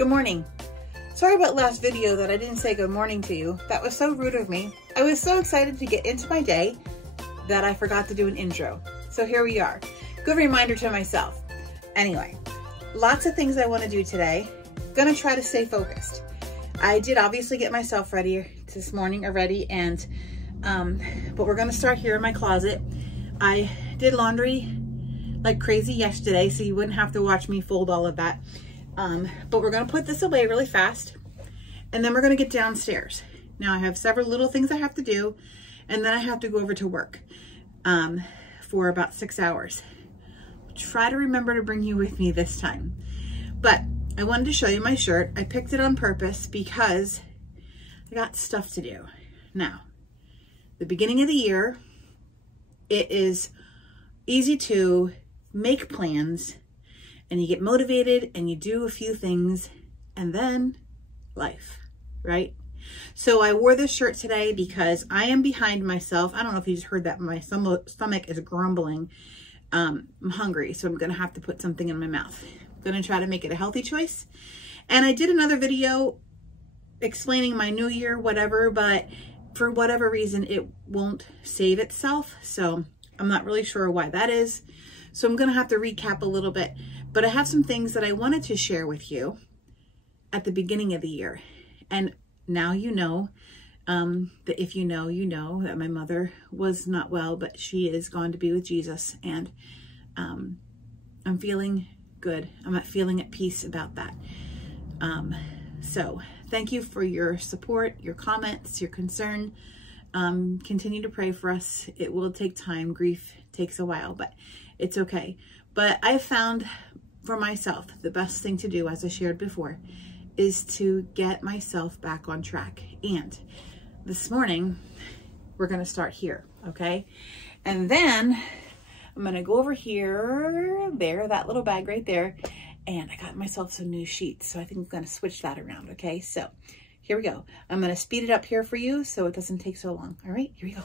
Good morning. Sorry about last video that I didn't say good morning to you. That was so rude of me. I was so excited to get into my day that I forgot to do an intro. So here we are. Good reminder to myself. Anyway, lots of things I want to do today. Gonna try to stay focused. I did obviously get myself ready this morning already, and but we're gonna start here in my closet. I did laundry like crazy yesterday, so you wouldn't have to watch me fold all of that. But we're gonna put this away really fast, and then we're gonna get downstairs. Now I have several little things I have to do, and then I have to go over to work for about 6 hours. Try to remember to bring you with me this time. But I wanted to show you my shirt. I picked it on purpose because I got stuff to do. Now, the beginning of the year, it is easy to make plans and you get motivated and you do a few things and then life, right? So I wore this shirt today because I am behind myself. I don't know if you just heard that, but my stomach is grumbling. I'm hungry, so I'm gonna have to put something in my mouth. I'm gonna try to make it a healthy choice. And I did another video explaining my new year, whatever, but for whatever reason, it won't save itself. So I'm not really sure why that is. So I'm gonna have to recap a little bit, but I have some things that I wanted to share with you at the beginning of the year. And now you know, that if you know, you know that my mother was not well, but she is gone to be with Jesus, and I'm feeling good. I'm feeling at peace about that. So thank you for your support, your comments, your concern. Continue to pray for us. It will take time. Grief takes a while, but it's okay. But I found for myself, the best thing to do, as I shared before, is to get myself back on track. And this morning, we're gonna start here, okay? And then I'm gonna go over here, there, that little bag right there, and I got myself some new sheets, so I think I'm gonna switch that around, okay? So here we go. I'm gonna speed it up here for you so it doesn't take so long. All right, here we go.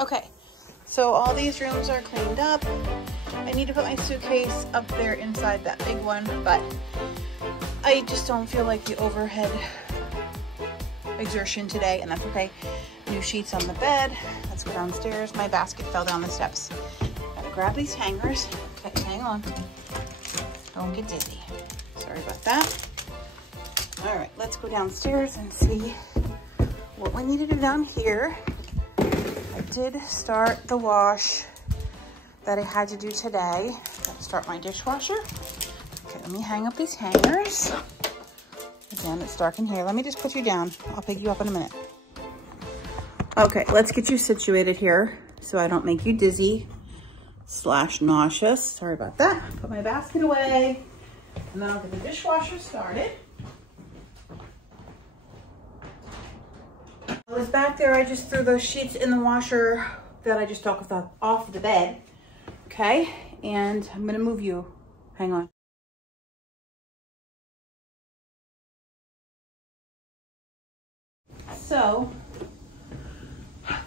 Okay, so all these rooms are cleaned up. I need to put my suitcase up there inside that big one, but I just don't feel like the overhead exertion today, and that's okay. New sheets on the bed. Let's go downstairs. My basket fell down the steps. Gotta grab these hangers. Okay, hang on. Don't get dizzy. Sorry about that. All right, let's go downstairs and see what we need to do down here. I did start the wash that I had to do today. Gotta start my dishwasher. Okay, let me hang up these hangers. Again, it's dark in here. Let me just put you down. I'll pick you up in a minute. Okay, let's get you situated here so I don't make you dizzy / nauseous. Sorry about that. Put my basket away, and then I'll get the dishwasher started. I was back there, I just threw those sheets in the washer that I just took off the bed. Okay, and I'm gonna move you. Hang on. So,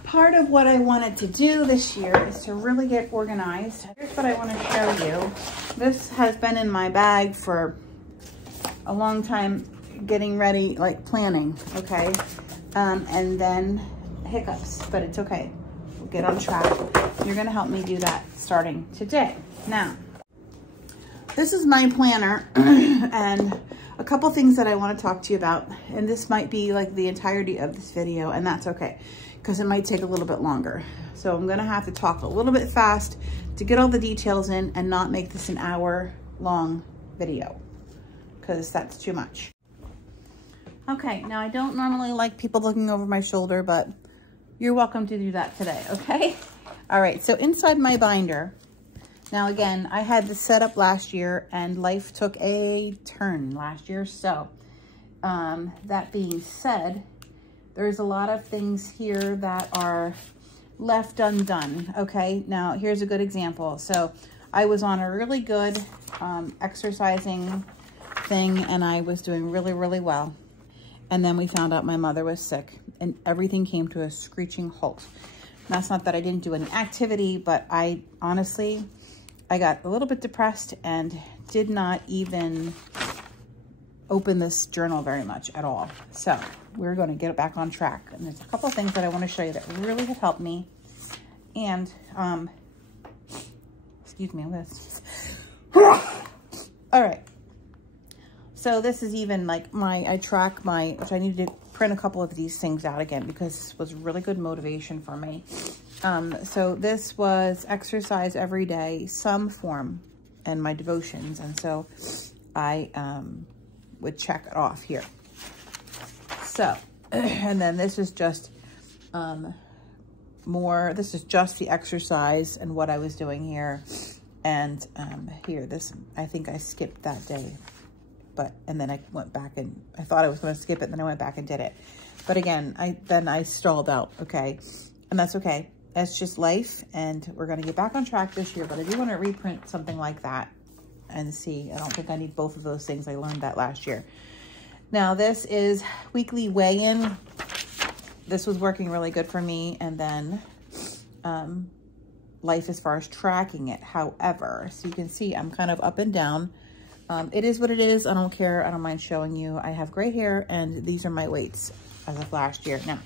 part of what I wanted to do this year is to really get organized. Here's what I want to show you. This has been in my bag for a long time, getting ready, like planning, okay? And then hiccups, but it's okay. We'll get on track. You're gonna help me do that starting today. Now, this is my planner, and a couple things that I want to talk to you about, and this might be like the entirety of this video, and that's okay, because it might take a little bit longer. So I'm gonna have to talk a little bit fast to get all the details in and not make this an hour-long video, because that's too much. Okay, now I don't normally like people looking over my shoulder, but you're welcome to do that today, okay? All right, so inside my binder, now again, I had this set up last year and life took a turn last year. So that being said, there's a lot of things here that are left undone, okay? Now here's a good example. So I was on a really good exercising thing and I was doing really, really well. And then we found out my mother was sick and everything came to a screeching halt. And that's not that I didn't do any activity, but I honestly got a little bit depressed and did not even open this journal very much at all. So we're going to get it back on track. And there's a couple of things that I want to show you that really have helped me. And, excuse me, I'm going to... All right. So this is even like I track my, which I need to print a couple of these things out again because this was really good motivation for me. So this was exercise every day, some form, and my devotions. And so I would check it off here. So, and then this is just this is just the exercise and what I was doing here. And here, I think I skipped that day. And then I went back and I thought I was going to skip it. Then I went back and did it. But again, I stalled out. Okay. And that's okay. That's just life. And we're going to get back on track this year, but I do want to reprint something like that and see. I don't think I need both of those things. I learned that last year. Now this is weekly weigh-in. This was working really good for me. And then, life as far as tracking it. However, so you can see I'm kind of up and down. It is what it is. I don't care. I don't mind showing you. I have gray hair and these are my weights as of last year. Now,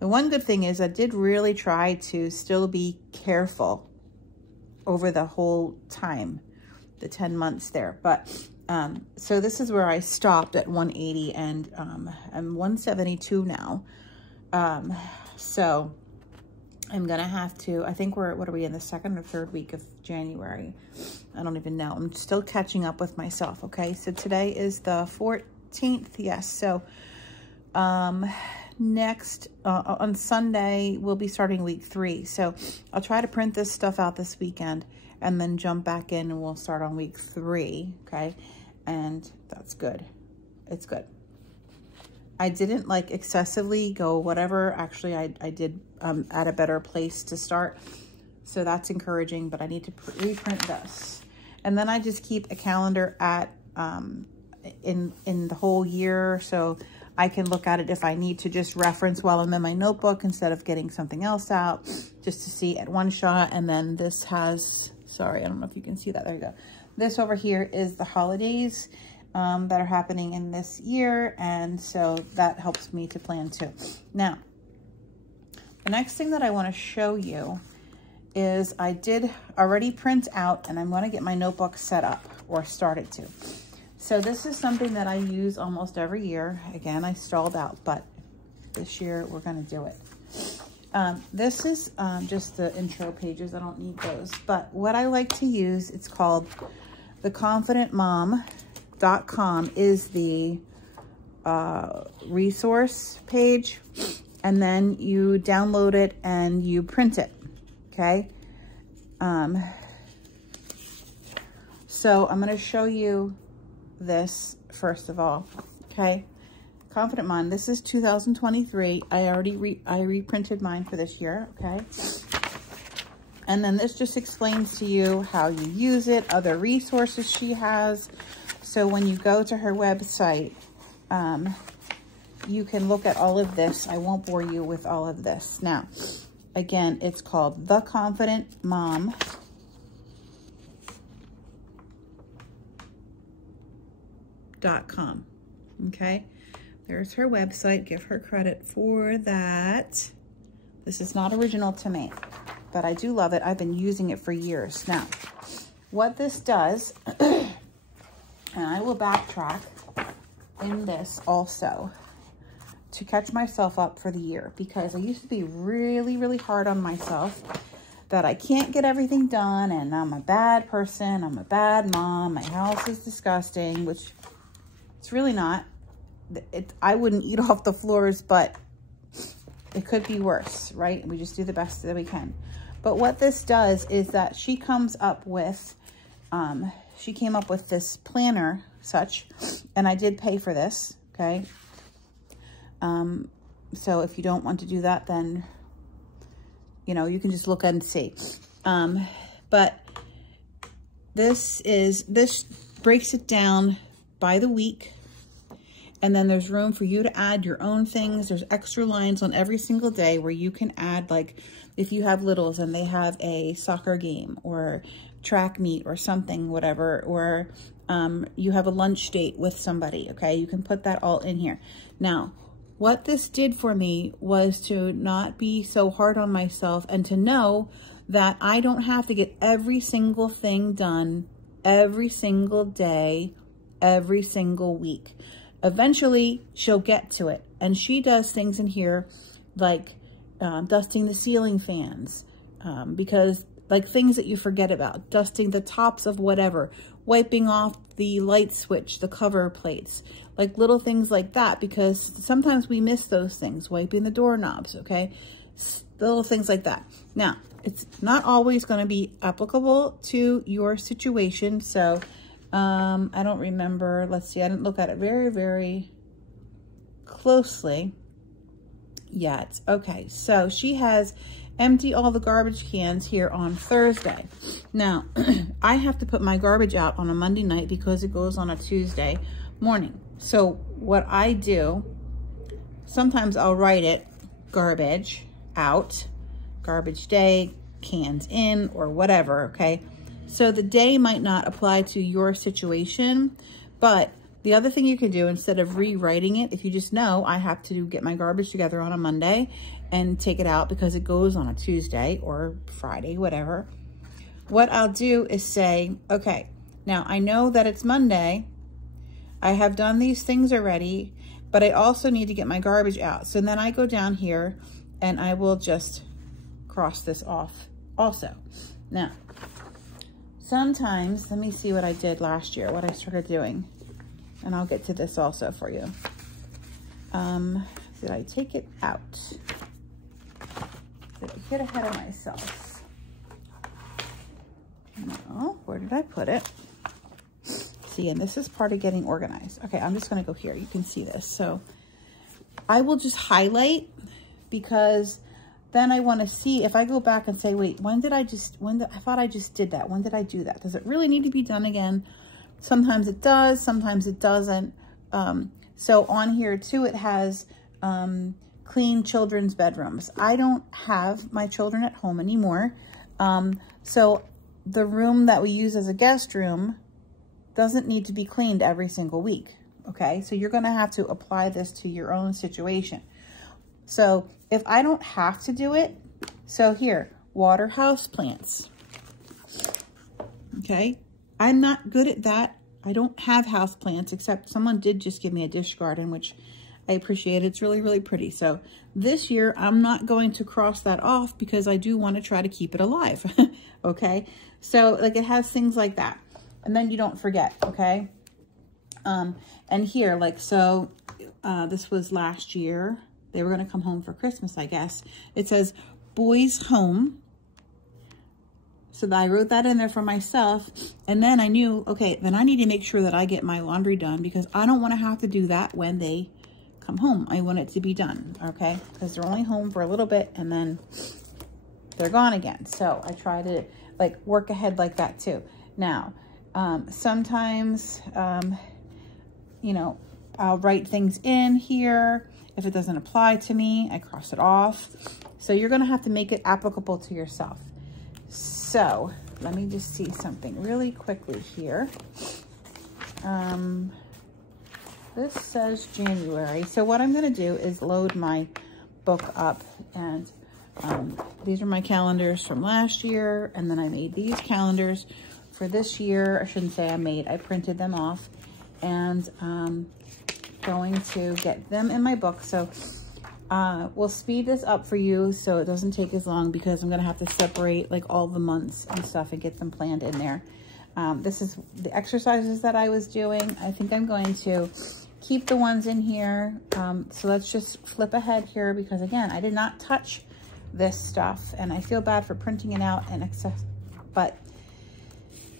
the one good thing is I did really try to still be careful over the whole time, the 10 months there. But, so this is where I stopped at 180 and, I'm 172 now. So I'm going to have to, I think what are we in the second or third week of January? I don't even know. I'm still catching up with myself. Okay. So today is the 14th. Yes. So, next, on Sunday, we'll be starting week 3. So I'll try to print this stuff out this weekend and then jump back in and we'll start on week 3. Okay. And that's good. It's good. I didn't like excessively go whatever. Actually, I did at a better place to start. So that's encouraging, but I need to reprint this. And then I just keep a calendar at in the whole year. So I can look at it if I need to just reference while I'm in my notebook instead of getting something else out just to see at one shot. And then this has, sorry, I don't know if you can see that. There you go. This over here is the holidays that are happening in this year. And so that helps me to plan too. Now, the next thing that I want to show you is I did already print out and I'm going to get my notebook set up or started to. So this is something that I use almost every year. Again, I stalled out, but this year we're going to do it. This is just the intro pages. I don't need those, but what I like to use, it's called theconfidentmom.com is the resource page. And then you download it and you print it. Okay. So I'm going to show you this first of all. Okay. Confident Mom. This is 2023. I reprinted mine for this year. Okay. And then this just explains to you how you use it, other resources she has. So when you go to her website, you can look at all of this. I won't bore you with all of this. Now, again, it's called theconfidentmom.com. Okay. There's her website. Give her credit for that. This is not original to me, but I do love it. I've been using it for years. Now, what this does, and I will backtrack. in this also to catch myself up for the year, because I used to be really, really hard on myself that I can't get everything done and I'm a bad person, I'm a bad mom, my house is disgusting, which it's really not. I wouldn't eat off the floors, but it could be worse, right? We just do the best that we can. But what this does is that she comes up with, she came up with this planner such, and I did pay for this, okay? So if you don't want to do that, then, you know, you can just look and see. But this breaks it down by the week. And then there's room for you to add your own things. There's extra lines on every single day where you can add, like, if you have littles and they have a soccer game or track meet or something, whatever, or you have a lunch date with somebody, okay? You can put that all in here. Now, what this did for me was to not be so hard on myself and to know that I don't have to get every single thing done every single day, every single week. Eventually, she'll get to it. And she does things in here like dusting the ceiling fans, because like things that you forget about, dusting the tops of whatever, wiping off the light switch, the cover plates, like little things like that, because sometimes we miss those things, wiping the doorknobs, okay? Little things like that. Now, it's not always going to be applicable to your situation, so I don't remember. Let's see. I didn't look at it very, very closely yet. Okay. So she has empty all the garbage cans here on Thursday. Now, I have to put my garbage out on a Monday night because it goes on a Tuesday morning. So what I do, sometimes I'll write it garbage out, garbage day, cans in, or whatever. Okay. So the day might not apply to your situation, but the other thing you can do, instead of rewriting it, if you just know I have to get my garbage together on a Monday and take it out because it goes on a Tuesday or Friday, whatever, what I'll do is say, okay, now I know that it's Monday. I have done these things already, but I also need to get my garbage out. So then I go down here and I will just cross this off also. Now, sometimes, let me see what I did last year, what I started doing. And I'll get to this also for you. Did I take it out? Did I get ahead of myself? No, where did I put it? See, and this is part of getting organized. Okay, I'm just gonna go here. You can see this. So I will just highlight, because then I want to see if I go back and say, wait, I thought I just did that. When did I do that? Does it really need to be done again? Sometimes it does, sometimes it doesn't. So on here too, it has clean children's bedrooms. I don't have my children at home anymore. So the room that we use as a guest room doesn't need to be cleaned every single week. Okay, so you're going to have to apply this to your own situation. So if I don't have to do it, so here, water house plants. Okay, I'm not good at that. I don't have house plants, except someone did just give me a dish garden, which I appreciate. It's really, really pretty. So this year, I'm not going to cross that off because I do want to try to keep it alive. Okay, so like it has things like that. And then you don't forget, okay? And here, like, so this was last year. They were going to come home for Christmas, I guess. It says boys home. So I wrote that in there for myself. And then I knew, okay, then I need to make sure that I get my laundry done, because I don't want to have to do that when they come home. I want it to be done, okay? Because they're only home for a little bit and then they're gone again. So I try to like work ahead like that too. Now, sometimes, you know, I'll write things in here. If it doesn't apply to me, I cross it off. So you're going to have to make it applicable to yourself. So let me just see something really quickly here. This says January. So what I'm going to do is load my book up, and these are my calendars from last year. And then I made these calendars for this year. I shouldn't say I printed them off. And going to get them in my book. So we'll speed this up for you so it doesn't take as long, because I'm going to have to separate like all the months and stuff and get them planned in there. This is the exercises that I was doing. I think I'm going to keep the ones in here. So let's just flip ahead here, because again, I did not touch this stuff and I feel bad for printing it out and excess, but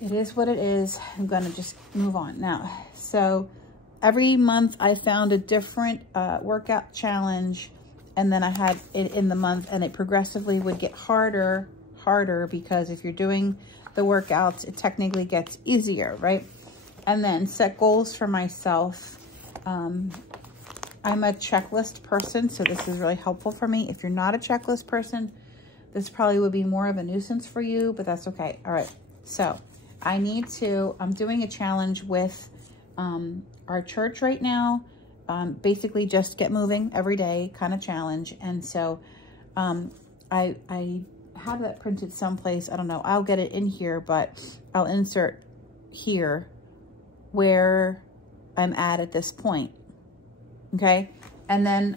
it is what it is. I'm going to just move on now. So every month I found a different workout challenge, and then I had it in the month, and it progressively would get harder, because if you're doing the workouts, it technically gets easier, right? And then set goals for myself. I'm a checklist person, so this is really helpful for me. If you're not a checklist person, this probably would be more of a nuisance for you, but that's okay. All right, so I'm doing a challenge with our church right now. Basically just get moving every day kind of challenge. And so I have that printed someplace. I don't know, I'll get it in here, but I'll insert here where I'm at this point. Okay, and then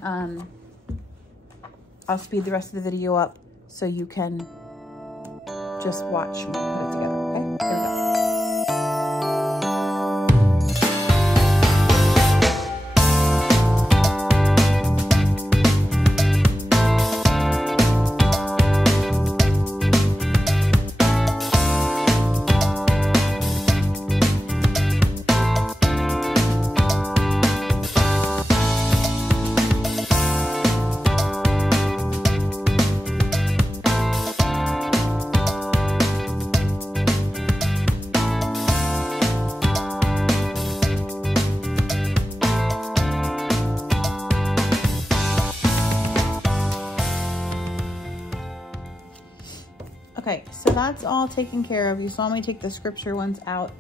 I'll speed the rest of the video up so you can just watch me put it together. Okay, here we go. Okay, so that's all taken care of. You saw me take the scripture ones out,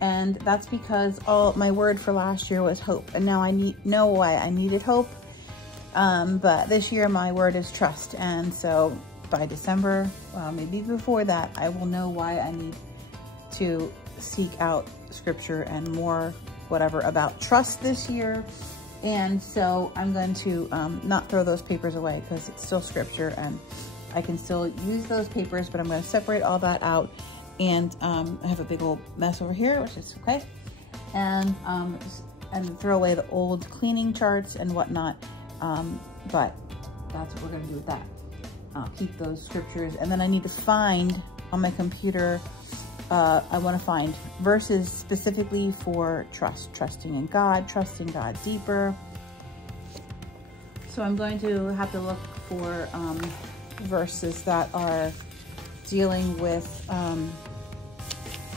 and that's because my word for last year was hope, and now I know why I needed hope. But this year my word is trust, and so by December, maybe before that, I will know why I need to seek out scripture and more whatever about trust this year. And so I'm going to not throw those papers away, because it's still scripture and I can still use those papers, but I'm going to separate all that out. And I have a big old mess over here, which is okay. And throw away the old cleaning charts and whatnot. But that's what we're going to do with that. I'll keep those scriptures. And then I need to find on my computer, I want to find verses specifically for trust, trusting in God, trusting God deeper. So I'm going to have to look for verses that are dealing with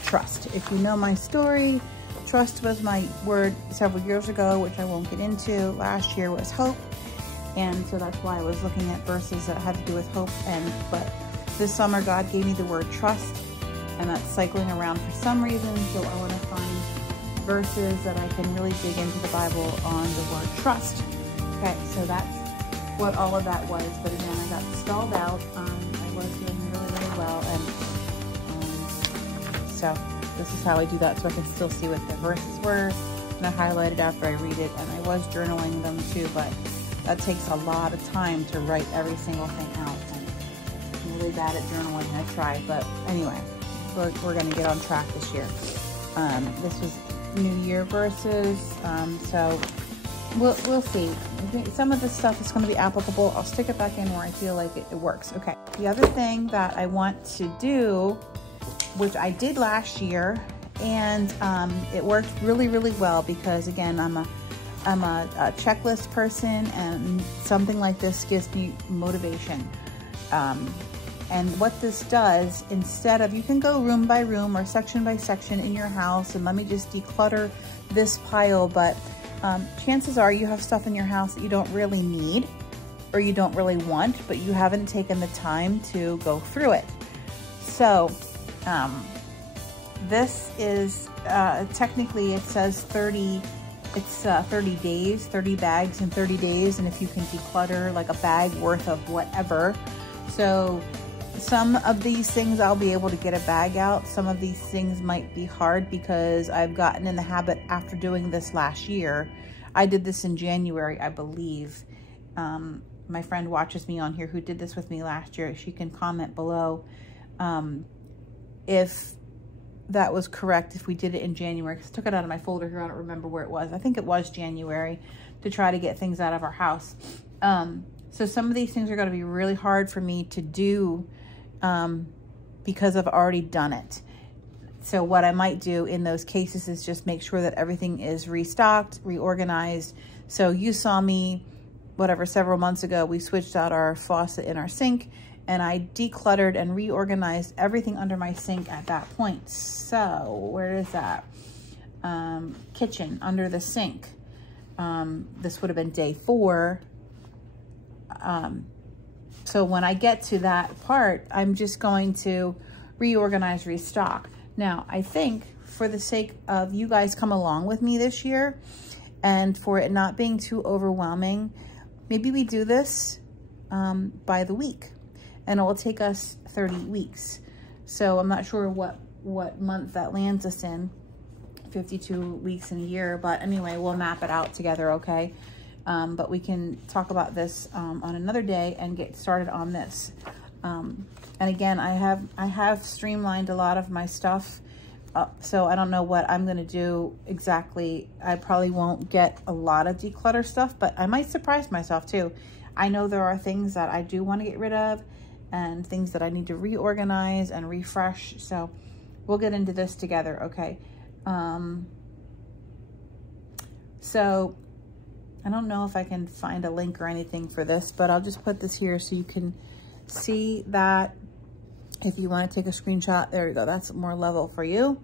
trust. If you know my story, trust was my word several years ago, which I won't get into. Last year was hope, and so that's why I was looking at verses that had to do with hope. But this summer God gave me the word trust, and that's cycling around for some reason. So I want to find verses that I can really dig into the Bible on the word trust. Okay, so that's what all of that was. But again, I got stalled out. I was doing really well, and so this is how I do that, so I can still see what the verses were, and I highlight it after I read it. And I was journaling them too, but that takes a lot of time to write every single thing out, and I'm really bad at journaling. I tried, but anyway, we're going to get on track this year. This was New Year verses, so we'll see. I think some of this stuff is going to be applicable. I'll stick it back in where I feel like it works. Okay. The other thing that I want to do, which I did last year, and it worked really, really well, because again, I'm a checklist person, and something like this gives me motivation. And what this does, instead of, you can go room by room or section by section in your house, and let me just declutter this pile, but chances are you have stuff in your house that you don't really need or you don't really want, but you haven't taken the time to go through it. So this is technically, it says 30 days, 30 bags in 30 days. And if you can declutter like a bag worth of whatever. So some of these things I'll be able to get a bag out. Some of these things might be hard, because I've gotten in the habit after doing this last year I did this in January, I believe. My friend watches me on here who did this with me last year. She can comment below if that was correct, if we did it in January, because I took it out of my folder here. I don't remember where it was. I think it was January, to try to get things out of our house. So some of these things are going to be really hard for me to do because I've already done it. So what I might do in those cases is just make sure that everything is restocked, reorganized. So you saw me, whatever, several months ago, we switched out our faucet in our sink, and I decluttered and reorganized everything under my sink at that point. So where is that? Kitchen, under the sink. This would have been day 4. So when I get to that part, I'm just going to reorganize, restock. Now, I think for the sake of you guys come along with me this year, and for it not being too overwhelming, maybe we do this by the week, and it will take us 30 weeks. So I'm not sure what month that lands us in, 52 weeks in a year, but anyway, we'll map it out together, okay? But we can talk about this on another day and get started on this. And again, I have streamlined a lot of my stuff, so I don't know what I'm gonna do exactly. I probably won't get a lot of declutter stuff, but I might surprise myself too. I know there are things that I do want to get rid of and things that I need to reorganize and refresh. So we'll get into this together, okay? So I don't know if I can find a link or anything for this, but I'll just put this here so you can see that. If you want to take a screenshot, there you go. That's more level for you.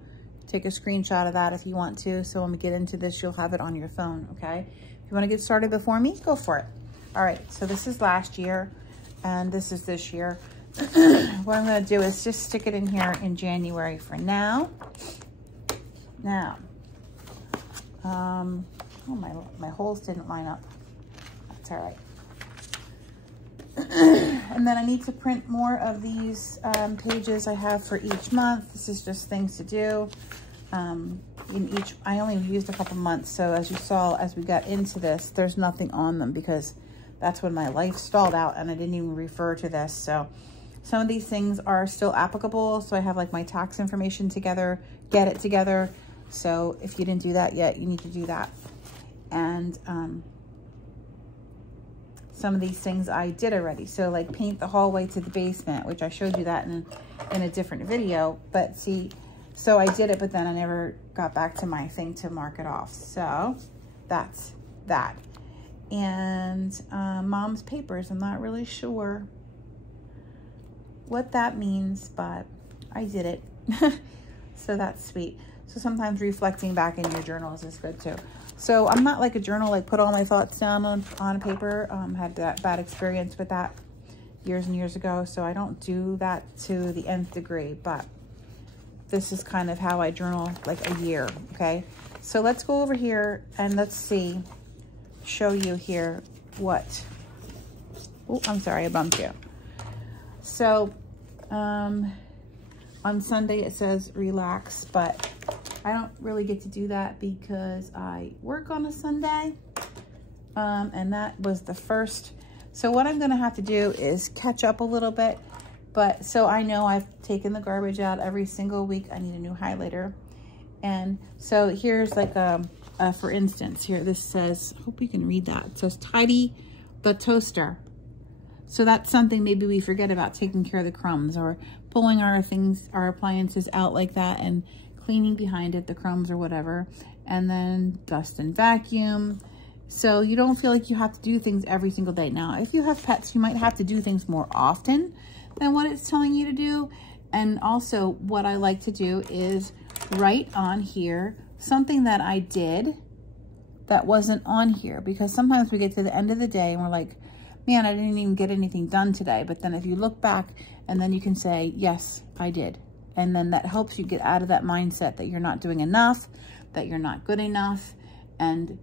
Take a screenshot of that if you want to. So when we get into this, you'll have it on your phone, okay? If you want to get started before me, go for it. All right, so this is last year and this is this year. What I'm going to do is just stick it in here in January for now. Now, oh, my holes didn't line up. That's all right. And then I need to print more of these pages I have for each month. This is just things to do. I only used a couple months, so as you saw, as we got into this, there's nothing on them because that's when my life stalled out and I didn't even refer to this. So some of these things are still applicable. So I have like my tax information together, get it together. So if you didn't do that yet, you need to do that. And some of these things I did already. So like paint the hallway to the basement, which I showed you that in a different video. But see, so I did it, but then I never got back to my thing to mark it off. So that's that. And mom's papers, I'm not really sure what that means, but I did it. So that's sweet. So sometimes reflecting back in your journals is good too. So I'm not like a journal, like put all my thoughts down on paper. Had that bad experience with that years and years ago. So I don't do that to the nth degree, but this is kind of how I journal like a year, okay? So let's go over here and let's see, show you here what, oh, I'm sorry, I bumped you. So on Sunday it says relax, but I don't really get to do that because I work on a Sunday, and that was the first. So what I'm gonna have to do is catch up a little bit, but so I know I've taken the garbage out every single week. I need a new highlighter. And so here's like for instance, here this says, I hope you can read that. It says tidy the toaster. So that's something maybe we forget about, taking care of the crumbs or pulling our things, our appliances out like that and cleaning behind it, the crumbs or whatever, and then dust and vacuum. So you don't feel like you have to do things every single day. Now, if you have pets, you might have to do things more often than what it's telling you to do. And also what I like to do is write on here something that I did that wasn't on here, because sometimes we get to the end of the day and we're like, man, I didn't even get anything done today. But then if you look back and then you can say, yes, I did. And then that helps you get out of that mindset that you're not doing enough, that you're not good enough. And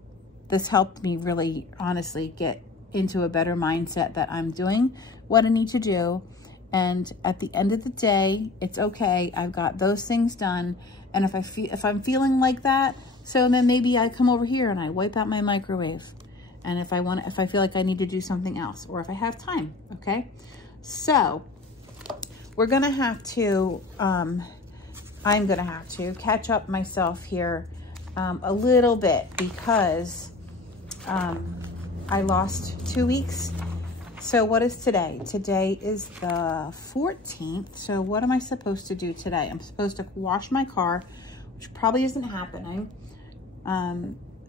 this helped me really honestly get into a better mindset that I'm doing what I need to do And at the end of the day, it's okay. I've got those things done. And if I'm feeling like that, so then maybe I come over here and I wipe out my microwave. And if I feel like I need to do something else, or if I have time, okay? So we're gonna have to, I'm gonna have to catch up myself here a little bit, because I lost 2 weeks. So what is today? Today is the 14th. So what am I supposed to do today? I'm supposed to wash my car, which probably isn't happening.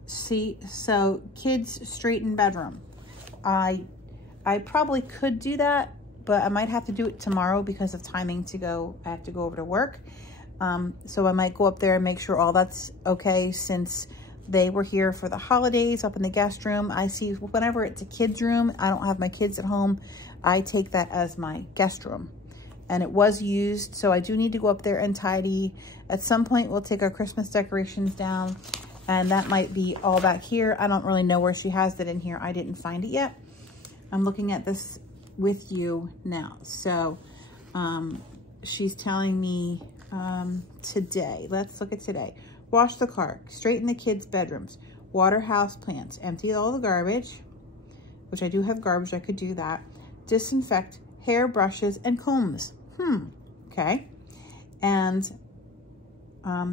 So kids straighten bedroom. I probably could do that, but I might have to do it tomorrow because of timing to go. I have to go over to work. So I might go up there and make sure all that's okay, since they were here for the holidays up in the guest room. I see whenever it's a kid's room, I don't have my kids at home, I take that as my guest room. And it was used, so I do need to go up there and tidy. At some point, we'll take our Christmas decorations down, and that might be all back here. I don't really know where she has that in here. I didn't find it yet. I'm looking at this with you now. So she's telling me today, let's look at today. Wash the car, straighten the kids' bedrooms, water house plants, empty all the garbage, which I do have garbage, I could do that. Disinfect hair brushes and combs. Okay. And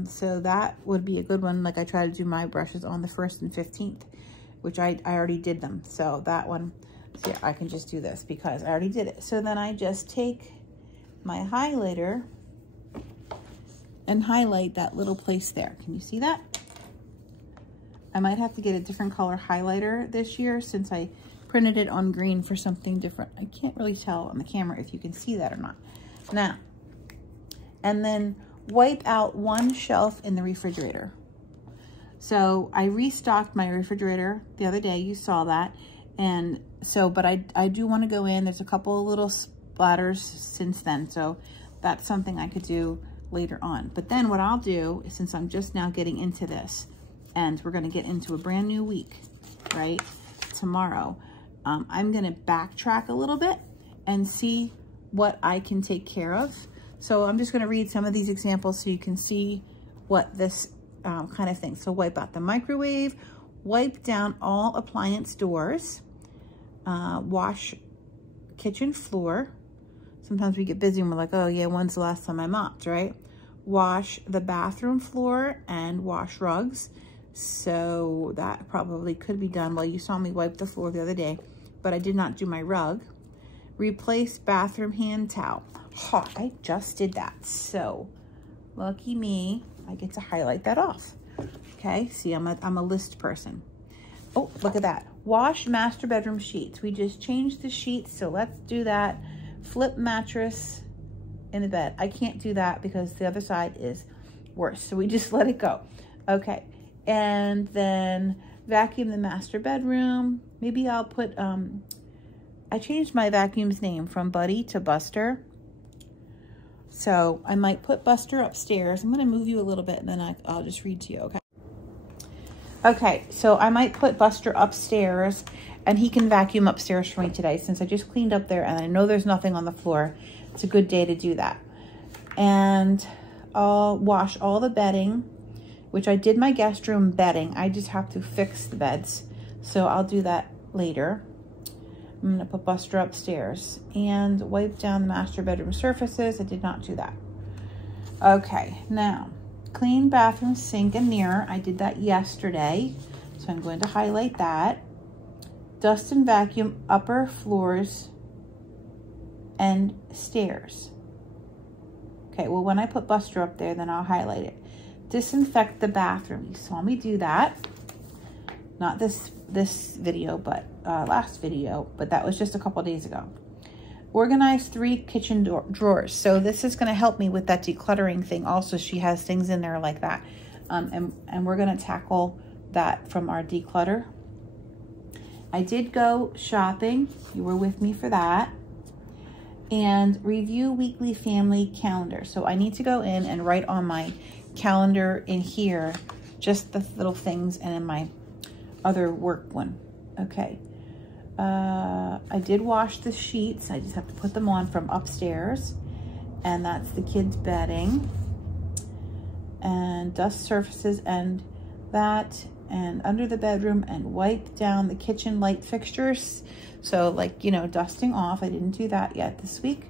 so that would be a good one. Like, I try to do my brushes on the 1st and 15th, which I already did them. So that one, so yeah, I can just do this because I already did it. So then I just take my highlighter and highlight that little place there. Can you see that? I might have to get a different color highlighter this year, since I printed it on green for something different. I can't really tell on the camera if you can see that or not. Now, and then wipe out one shelf in the refrigerator. So I restocked my refrigerator the other day, you saw that. And so, but I do want to go in, there's a couple of little splatters since then. So that's something I could do later on. But then what I'll do, since I'm just now getting into this, and we're going to get into a brand new week, right, tomorrow, I'm going to backtrack a little bit and see what I can take care of. So I'm just going to read some of these examples so you can see what this kind of thing. So wipe out the microwave, wipe down all appliance doors, wash kitchen floor. Sometimes we get busy and we're like, oh yeah, when's the last time I mopped, right? Wash the bathroom floor and wash rugs. So that probably could be done. Well, you saw me wipe the floor the other day, but I did not do my rug. Replace bathroom hand towel. Oh, I just did that. So lucky me, I get to highlight that off. Okay, see, I'm a list person. Oh, look at that. Wash master bedroom sheets. We just changed the sheets, so let's do that. Flip mattress in the bed. I can't do that because the other side is worse, so we just let it go. Okay, and then vacuum the master bedroom. Maybe I'll put, I changed my vacuum's name from Buddy to Buster. So I might put Buster upstairs. I'm gonna move you a little bit and then I'll just read to you, okay? Okay, so I might put Buster upstairs and he can vacuum upstairs for me today since I just cleaned up there and I know there's nothing on the floor. It's a good day to do that. And I'll wash all the bedding, which I did my guest room bedding. I just have to fix the beds. So I'll do that later. I'm gonna put Buster upstairs and wipe down the master bedroom surfaces. I did not do that. Okay, now clean bathroom sink and mirror. I did that yesterday, so I'm going to highlight that. Dust and vacuum upper floors and stairs. Okay, well, when I put Buster up there, then I'll highlight it. Disinfect the bathroom. You saw me do that. Not this video, but last video, but that was just a couple days ago. Organize 3 kitchen drawers. So this is going to help me with that decluttering thing. Also, she has things in there like that. And we're going to tackle that from our declutter. I did go shopping. You were with me for that. And review weekly family calendar. So I need to go in and write on my calendar in here, just the little things, and in my other work one. Okay. I did wash the sheets. I just have to put them on from upstairs. And that's the kids' bedding. And dust surfaces and that, and under the bedroom, and wipe down the kitchen light fixtures. So like, you know, dusting off. I didn't do that yet this week.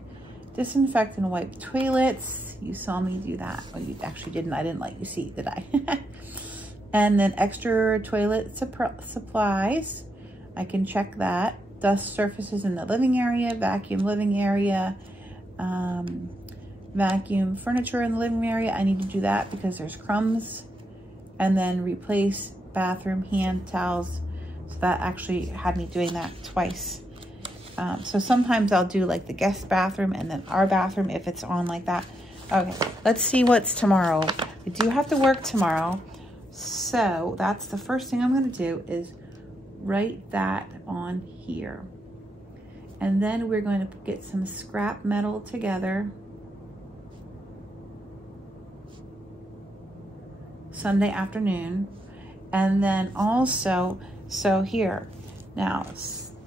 Disinfect and wipe toilets. You saw me do that. Well, you actually didn't. I didn't let you see, did I? And then extra toilet supplies. I can check that. Dust surfaces in the living area, vacuum living area, vacuum furniture in the living area. I need to do that because there's crumbs. And then replace bathroom hand towels. So that actually had me doing that twice. So sometimes I'll do like the guest bathroom and then our bathroom if it's on like that. Okay, let's see what's tomorrow. I do have to work tomorrow. So that's the first thing I'm gonna do is write that on here. And then we're going to get some scrap metal together. Sunday afternoon. And then also, so here, now,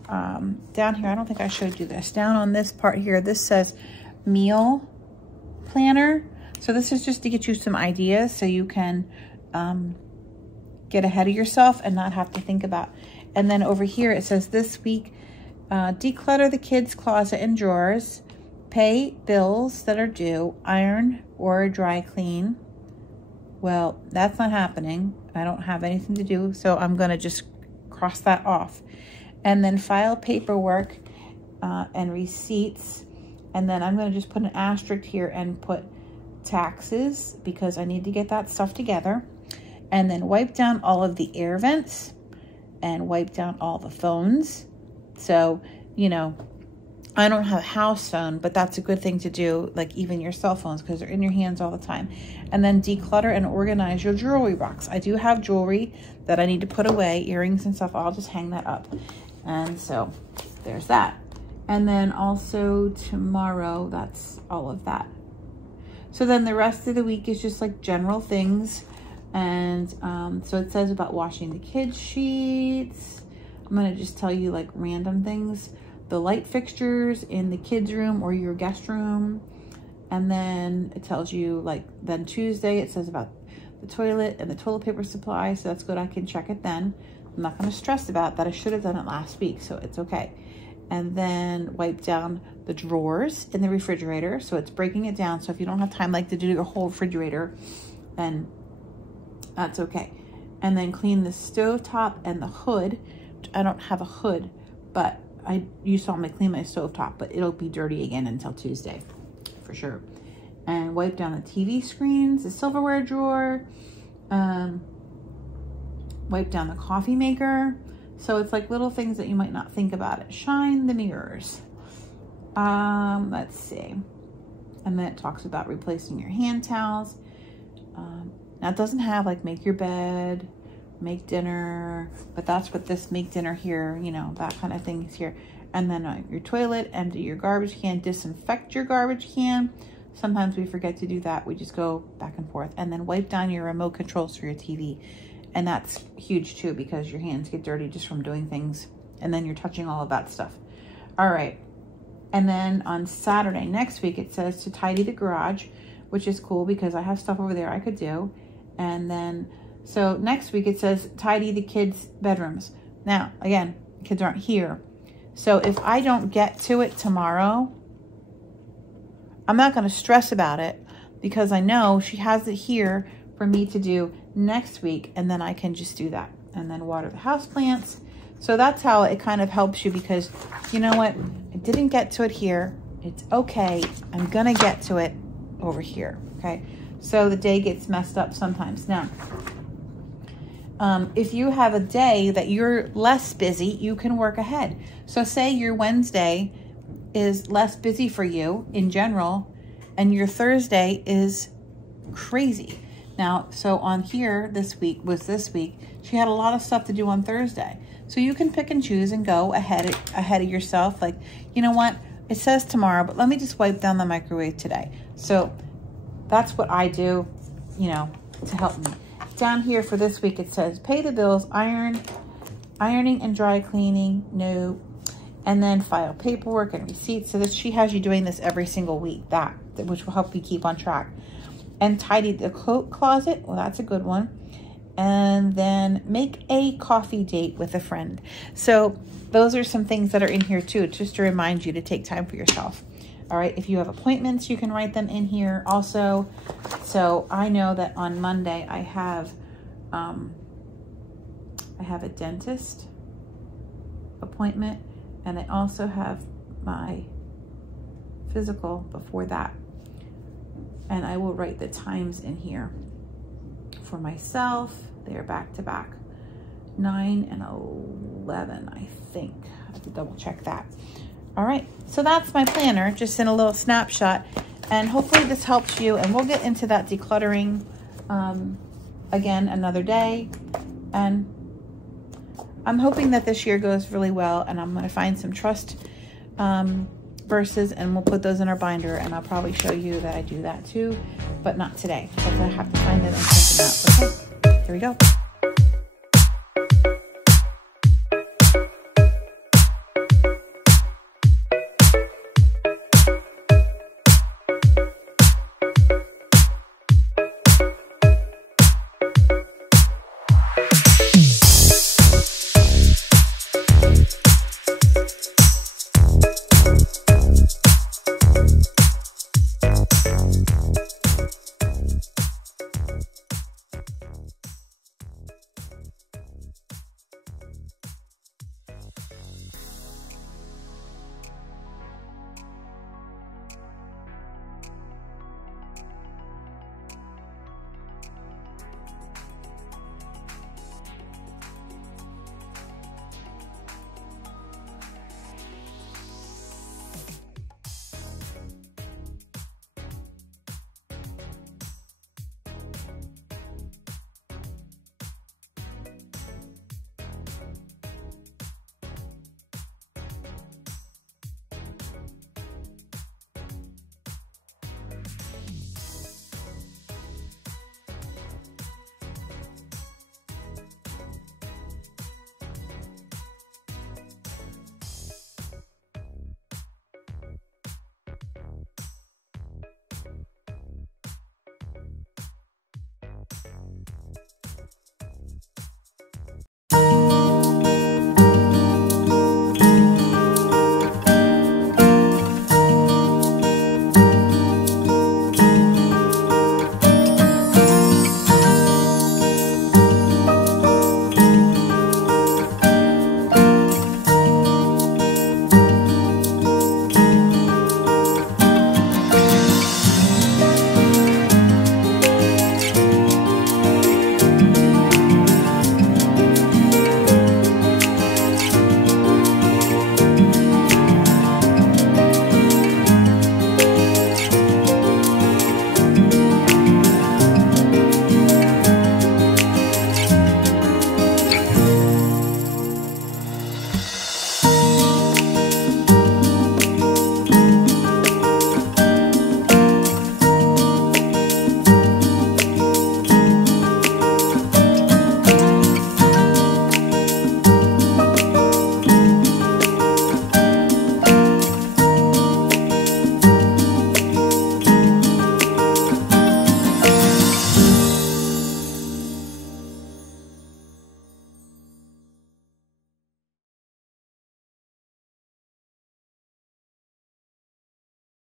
down here, I don't think I showed you this. Down on this part here, this says meal planner. So this is just to get you some ideas so you can get ahead of yourself and not have to think about. And then over here, it says this week, declutter the kids' closet and drawers, pay bills that are due, iron or dry clean. Well, that's not happening. I don't have anything to do, so I'm gonna just cross that off. And then file paperwork and receipts. And then I'm gonna just put an asterisk here and put taxes because I need to get that stuff together. And then wipe down all of the air vents and wipe down all the phones. So, you know, I don't have a house phone, but that's a good thing to do, like even your cell phones, because they're in your hands all the time. And then declutter and organize your jewelry box. I do have jewelry that I need to put away, earrings and stuff. I'll just hang that up. And so there's that. And then also tomorrow, that's all of that. So then the rest of the week is just like general things. And so it says about washing the kids' sheets. I'm gonna just tell you like random things. The light fixtures in the kids' room or your guest room. And then it tells you like, then Tuesday it says about the toilet and the toilet paper supply. So that's good, I can check it then. I'm not gonna stress about that. I should have done it last week, so it's okay. And then wipe down the drawers in the refrigerator. So it's breaking it down. So if you don't have time like to do your whole refrigerator, then that's okay. And then clean the stovetop and the hood. I don't have a hood, but you saw me clean my stovetop, but it'll be dirty again until Tuesday for sure. And wipe down the TV screens, the silverware drawer, wipe down the coffee maker. So it's like little things that you might not think about it. Shine the mirrors. Let's see. And then it talks about replacing your hand towels. Now it doesn't have like make your bed, make dinner, but that's what this make dinner here, you know, that kind of thing is here. And then your toilet, empty your garbage can, disinfect your garbage can. Sometimes we forget to do that. We just go back and forth. And then wipe down your remote controls for your TV. And that's huge too, because your hands get dirty just from doing things. And then you're touching all of that stuff. All right. And then on Saturday next week, it says to tidy the garage, which is cool because I have stuff over there I could do. And then, so next week it says tidy the kids' bedrooms. Now, again, kids aren't here. So if I don't get to it tomorrow, I'm not going to stress about it because I know she has it here for me to do next week. And then I can just do that and then water the houseplants. So that's how it kind of helps you because you know what? I didn't get to it here. It's okay. I'm going to get to it over here. Okay. So the day gets messed up sometimes. Now, if you have a day that you're less busy, you can work ahead. So say your Wednesday is less busy for you in general, and your Thursday is crazy. Now, so on here this week, she had a lot of stuff to do on Thursday. So you can pick and choose and go ahead of yourself. Like, you know what? It says tomorrow, but let me just wipe down the microwave today. So that's what I do, you know, to help me. Down here for this week, it says pay the bills, ironing and dry cleaning, no. and then file paperwork and receipts. So that she has you doing this every single week, which will help you keep on track. And tidy the coat closet. Well, that's a good one. And then make a coffee date with a friend. So those are some things that are in here too, just to remind you to take time for yourself. All right, if you have appointments, you can write them in here also. So I know that on Monday I have a dentist appointment, and I also have my physical before that. And I will write the times in here. For myself, they're back to back, 9 and 11, I think. I have to double check that. All right, so that's my planner, just in a little snapshot. And hopefully this helps you, and we'll get into that decluttering again another day. And I'm hoping that this year goes really well, and I'm gonna find some trust verses, and we'll put those in our binder, and I'll probably show you that I do that too, but not today, because I have to find it and print them out. Okay, here we go.